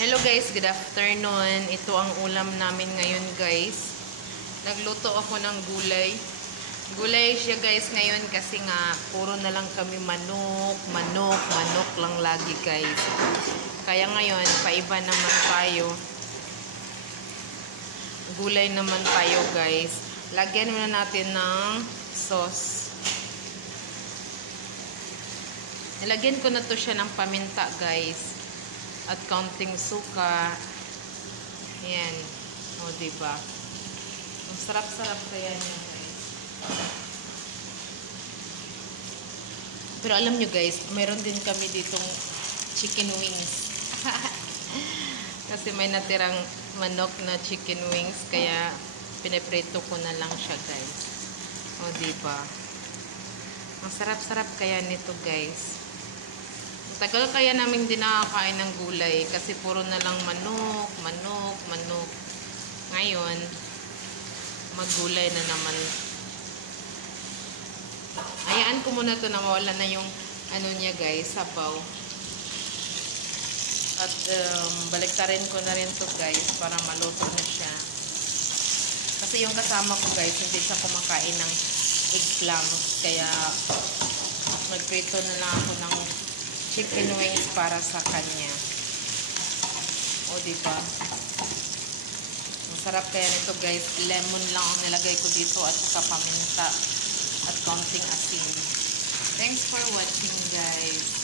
Hello guys, good afternoon. Ito ang ulam namin ngayon guys. Nagluto ako ng gulay. Gulay siya guys ngayon kasi nga puro na lang kami manok lang lagi guys. Kaya ngayon, paiba naman tayo. Gulay naman tayo guys. Lagyan muna natin ng sauce. Nilagyan ko na to siya ng paminta guys. At kaunting suka. Ayan. O, diba? Ang sarap-sarap kaya niya, guys. Pero alam nyo, guys, mayroon din kami ditong chicken wings. Kasi may natirang manok na chicken wings. Kaya, pinaprito ko na lang siya, guys. O, diba? Ang sarap-sarap kaya nito, guys. Tagal kaya namin din nakakain ng gulay kasi puro na lang manok. Ngayon, maggulay na naman. Hayaan ko muna to na mawala na yung ano niya guys, sabaw. At baliktarin ko na rin to guys para maluto na siya. Kasi yung kasama ko guys, hindi siya kumakain ng eggplant. Kaya magprito na lang ako ng chicken wings para sa kanya. O, diba? Masarap kaya nito guys. Lemon lang ang nilagay ko dito at saka paminta at konting asin. Thanks for watching guys.